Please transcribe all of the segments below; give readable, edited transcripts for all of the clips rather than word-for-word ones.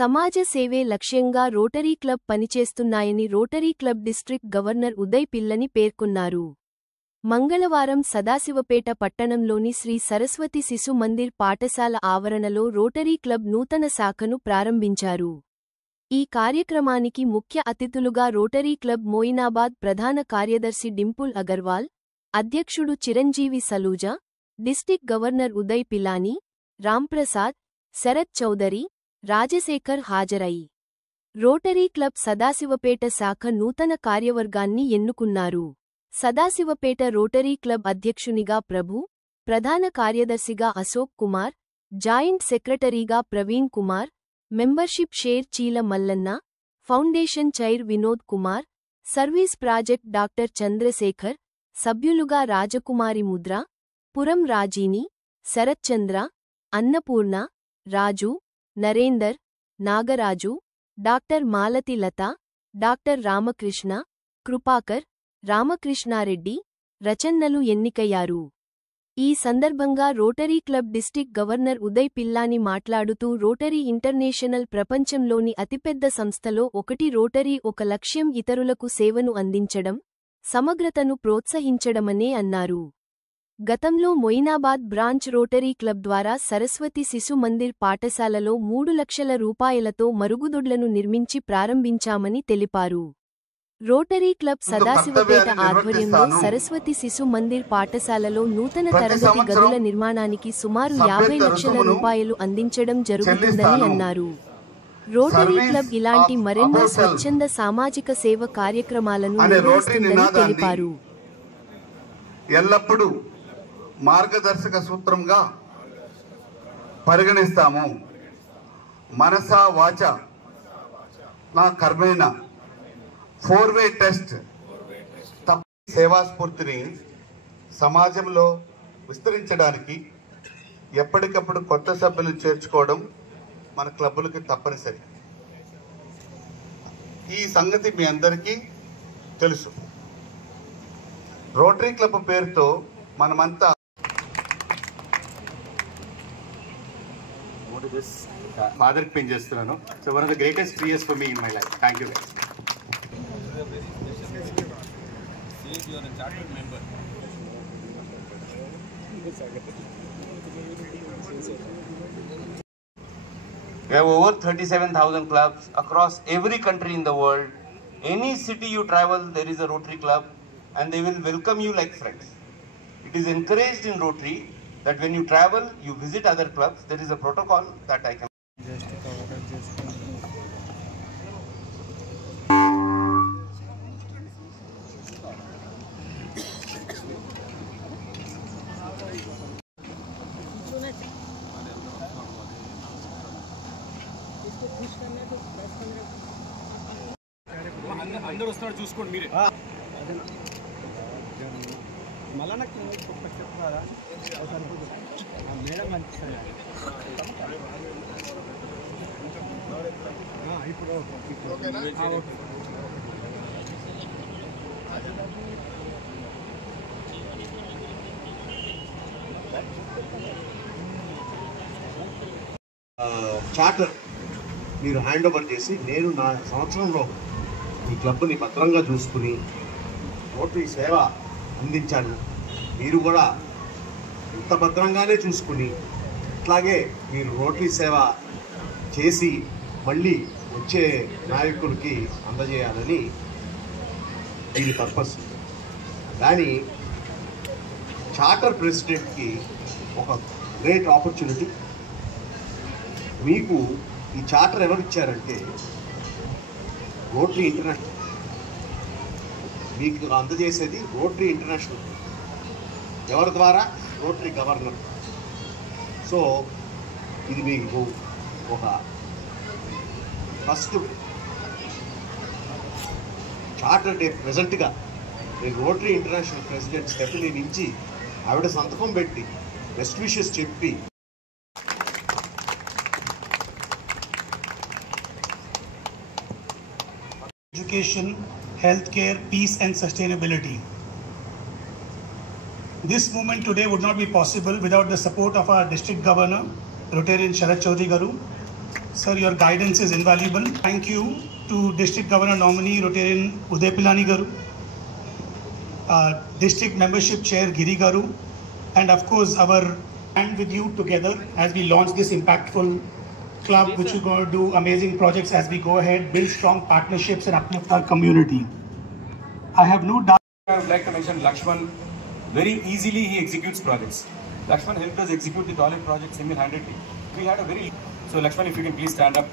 సమాజ సేవే లక్ష్యంగా రోటరీ క్లబ్ పనిచేస్తున్నాయని Rotary Club district governor Uday పిల్లని పేర్కొన్నారు. మంగళవారం సదాశివపేట పట్టణంలోని శ్రీ సరస్వతి శిశు మందిర్ పాఠశాల ఆవరణలో రోటరీ క్లబ్ నూతన శాఖను ప్రారంభించారు. ఈ కార్యక్రమానికి ముఖ్య అతిథులుగా రోటరీ క్లబ్ మోయినాబాద్ ప్రధాన కార్యదర్శి డింపుల్ అగర్వాల్, అధ్యక్షుడు చిరంజీవి సలూజా, డిస్టిక్ గవర్నర్ ఉదయ్ పిలాని, రాంప్రసాద్, శరత్ చౌదరి, రాజశేఖర్ హాజరై రోటరీ క్లబ్ సదాశివపేట శాఖ నూతన కార్యవర్గాన్ని ఎన్నుకున్నారు. సదాశివపేట రోటరీ క్లబ్ అధ్యక్షునిగా ప్రభు, ప్రధాన కార్యదర్శిగా అశోక్ కుమార్, జాయింట్ సెక్రటరీగా Praveen Kumar, membership chair Cheela Mallanna, foundation chair Vinod Kumar, service project doctor Chandrasekhar, సభ్యులుగా రాజకుమారి ముద్ర, పురం రాజీని, శరత్చంద్ర, అన్నపూర్ణ, రాజు, నరేందర్, నాగరాజు, డాక్టర్ మాలతి లత, డాక్టర్ రామకృష్ణ, కృపాకర్, రామకృష్ణారెడ్డి, రచన్నలు ఎన్నికయ్యారు. ఈ సందర్భంగా Rotary club district governor Uday Pillani మాట్లాడుతూ రోటరీ ఇంటర్నేషనల్ ప్రపంచంలోని అతిపెద్ద సంస్థలో ఒకటి. రోటరీ ఒక లక్ష్యం ఇతరులకు సేవను అందించడం, సమగ్రతను ప్రోత్సహించడమనే అన్నారు. గతంలో మొయినాబాద్ బ్రాంచ్ రోటరీ క్లబ్ ద్వారా సరస్వతి శిశు మందిర్ పాఠశాలలో 3 లక్షల రూపాయలతో మరుగుదొడ్లను నిర్మించి ప్రారంభించామని తెలిపారు. రోటరీ క్లబ్ సదాశివపేట ఆధ్వర్యంలో సరస్వతి శిశు మందిర్ పాఠశాలలో నూతన తరగతి గదుల నిర్మాణానికి సుమారు 50 లక్షల రూపాయలు అందించడం జరుగుతుందని అన్నారు. రోటరీ క్లబ్ ఇలాంటి మరెన్నో స్వచ్ఛంద సామాజిక సేవ కార్యక్రమాలను నిర్వహిస్తుందని తెలిపారు. ఎల్లప్పుడూ మార్గదర్శక సూత్రంగా పరిగణిస్తాము. మనసా వాచ నా కర్మేణ 4-way టెస్ట్ సేవా స్ఫూర్తిని సమాజంలో విస్తరించడానికి ఎప్పటికప్పుడు కొత్త సభ్యులు చేర్చుకోవడం మన క్లబ్బులకి తప్పనిసరి. ఈ సంగతి మీ అందరికీ తెలుసు. రోటరీ క్లబ్ పేరుతో మనమంతా ఫాదర్కి పెన్ చేస్తున్నాను. So one of the greatest years for me in my life. Thank you guys. You are a chartered member. We have over 37,000 clubs across every country in the world. Any city you travel, there is a Rotary club and they will welcome you like friends. It is encouraged in Rotary that when you travel, you visit other clubs. There is a protocol that I can. అందరూ వస్తున్నారు చూసుకోండి మీరే. మళ్ళా నాకు చెప్తున్నారా madam అనిపిస్తుంది ఇప్పుడు. Charter మీరు హ్యాండ్ ఓవర్ చేసి నేను నా సంవత్సరంలో ఈ క్లబ్ని భద్రంగా చూసుకుని రోటరీ సేవ అందించాను. మీరు కూడా ఇంత భద్రంగానే చూసుకుని ఇట్లాగే మీరు రోటరీ సేవ చేసి మళ్ళీ వచ్చే నాయకుడికి అందజేయాలని దీని పర్పస్. కానీ చార్టర్ ప్రెసిడెంట్కి ఒక గ్రేట్ ఆపర్చునిటీ. మీకు ఈ చార్టర్ ఎవరు ఇచ్చారంటే రోటరీ ఇంటర్నేషనల్. మీకు అందజేసేది రోటరీ ఇంటర్నేషనల్. ఎవరి ద్వారా? Rotary governor. సో ఇది మీకు ఒక ఫస్ట్ చార్టర్ డే. ప్రెజెంట్గా నేను రోటరీ ఇంటర్నేషనల్ ప్రెసిడెంట్ స్టెఫనీ నుంచి ఆవిడ సంతకం పెట్టి బెస్ట్ విషెస్ చెప్పి education, healthcare, peace and sustainability. This movement today would not be possible without the support of our district governor, Rotarian Sharath Chaudhary Garu, Sir, your guidance is invaluable. Thank you to District Governor nominee Rotarian Uday Pillani Garu, District Membership Chair Giri Garu, and of course our hand with you together as we launch this impactful club, which is going to do amazing projects as we go ahead, build strong partnerships and uplift our community. I have no doubt. I would like to mention Lakshman. Very easily he executes projects. Lakshman helped us execute the toilet project single-handedly. We had a very... So Lakshman, if you can please stand up.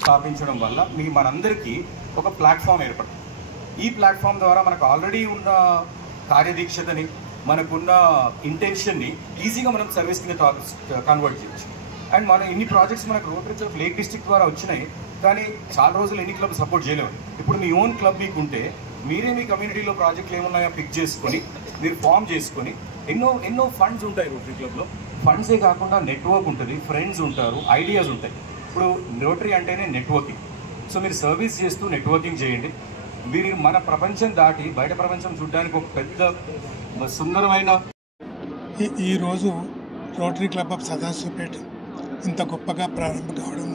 స్థాపించడం వల్ల మీ మనందరికీ ఒక platform ఏర్పడుతుంది. ఈ platform ద్వారా మనకు already ఉన్న కార్యదీక్షతని, మనకున్న ఇంటెన్షన్ని ఈజీగా మనం సర్వీస్ కింద కన్వర్ట్ చేయొచ్చు. అండ్ మన ఇన్ని ప్రాజెక్ట్స్ మనకు రోటరీ క్లబ్ లేక్ డిస్ట్రిక్ట్ ద్వారా వచ్చినాయి, కానీ చాలా రోజులు ఎన్ని క్లబ్ సపోర్ట్ చేయలేవు. ఇప్పుడు మీ ఓన్ క్లబ్ మీకు ఉంటే మీరే మీ కమ్యూనిటీలో ప్రాజెక్టులు ఏమున్నాయో పిక్ చేసుకొని మీరు ఫామ్ చేసుకొని ఎన్నో ఫండ్స్ ఉంటాయి రోటరీ క్లబ్లో. ఫండ్సే కాకుండా నెట్వర్క్ ఉంటుంది, ఫ్రెండ్స్ ఉంటారు, ఐడియాస్ ఉంటాయి. ఇప్పుడు రోటరీ అంటేనే నెట్వర్కింగ్. సో మీరు సర్వీస్ చేస్తూ నెట్వర్కింగ్ చేయండి. మీరు మన ప్రపంచం దాటి బయట ప్రపంచం చూడడానికి ఒక పెద్ద సుందరమైన ఈరోజు రోటరీ క్లబ్ ఆఫ్ సదాశివపేట ఇంత గొప్పగా ప్రారంభం కావడం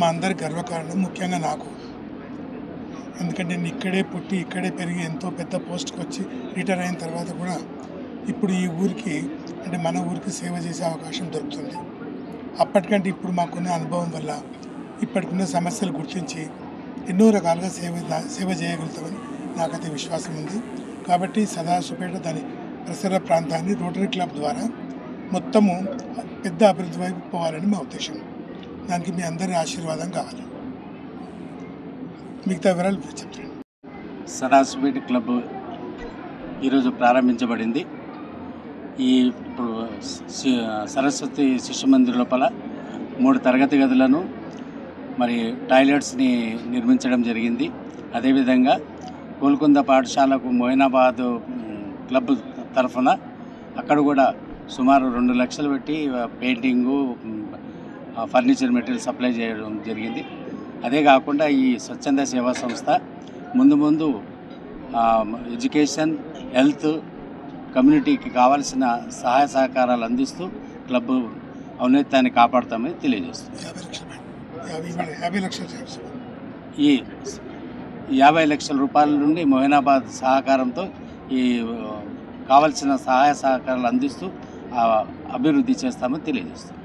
మా అందరి గర్వకారణం, ముఖ్యంగా నాకు. ఎందుకంటే నేను ఇక్కడే పుట్టి ఇక్కడే పెరిగి ఎంతో పెద్ద పోస్ట్కి వచ్చి రిటైర్ అయిన తర్వాత కూడా ఇప్పుడు ఈ ఊరికి అంటే మన ఊరికి సేవ చేసే అవకాశం దొరుకుతుంది. అప్పటికంటే ఇప్పుడు మాకున్న అనుభవం వల్ల ఇప్పటికున్న సమస్యలు గుర్తించి ఎన్నో రకాలుగా సేవ చేయగలుగుతామని నాకైతే విశ్వాసం ఉంది. కాబట్టి సదాశివపేట దాని పరిసర ప్రాంతాన్ని రోటరీ క్లబ్ ద్వారా మొత్తము పెద్ద అభివృద్ధి వైపు పోవాలని మా ఉద్దేశం. దానికి మీ అందరి ఆశీర్వాదం కావాలి. మిగతా వివరాలు చెప్తాను. సదాశివపేట క్లబ్ ఈరోజు ప్రారంభించబడింది. ఇప్పుడు సరస్వతి శిశు మందిర్ లోపల 3 తరగతి గదులను మరి టాయిలెట్స్ని నిర్మించడం జరిగింది. అదేవిధంగా కోల్కొంద పాఠశాలకు మొయినాబాద్ క్లబ్ తరఫున అక్కడ కూడా సుమారు 2 లక్షలు పెట్టి పెయింటింగు, ఫర్నిచర్ మెటీరియల్ సప్లై చేయడం జరిగింది. అదే కాకుండా ఈ స్వచ్ఛంద సేవా సంస్థ ముందు ఎడ్యుకేషన్, హెల్త్, కమ్యూనిటీకి కావాల్సిన సహాయ సహకారాలు అందిస్తూ క్లబ్ ఔన్నత్యాన్ని కాపాడుతామని తెలియజేస్తుంది. ఈ 50 లక్షల రూపాయల నుండి మొయినాబాద్ సహకారంతో ఈ కావాల్సిన సహాయ సహకారాలు అందిస్తూ అభివృద్ధి చేస్తామని తెలియజేస్తుంది.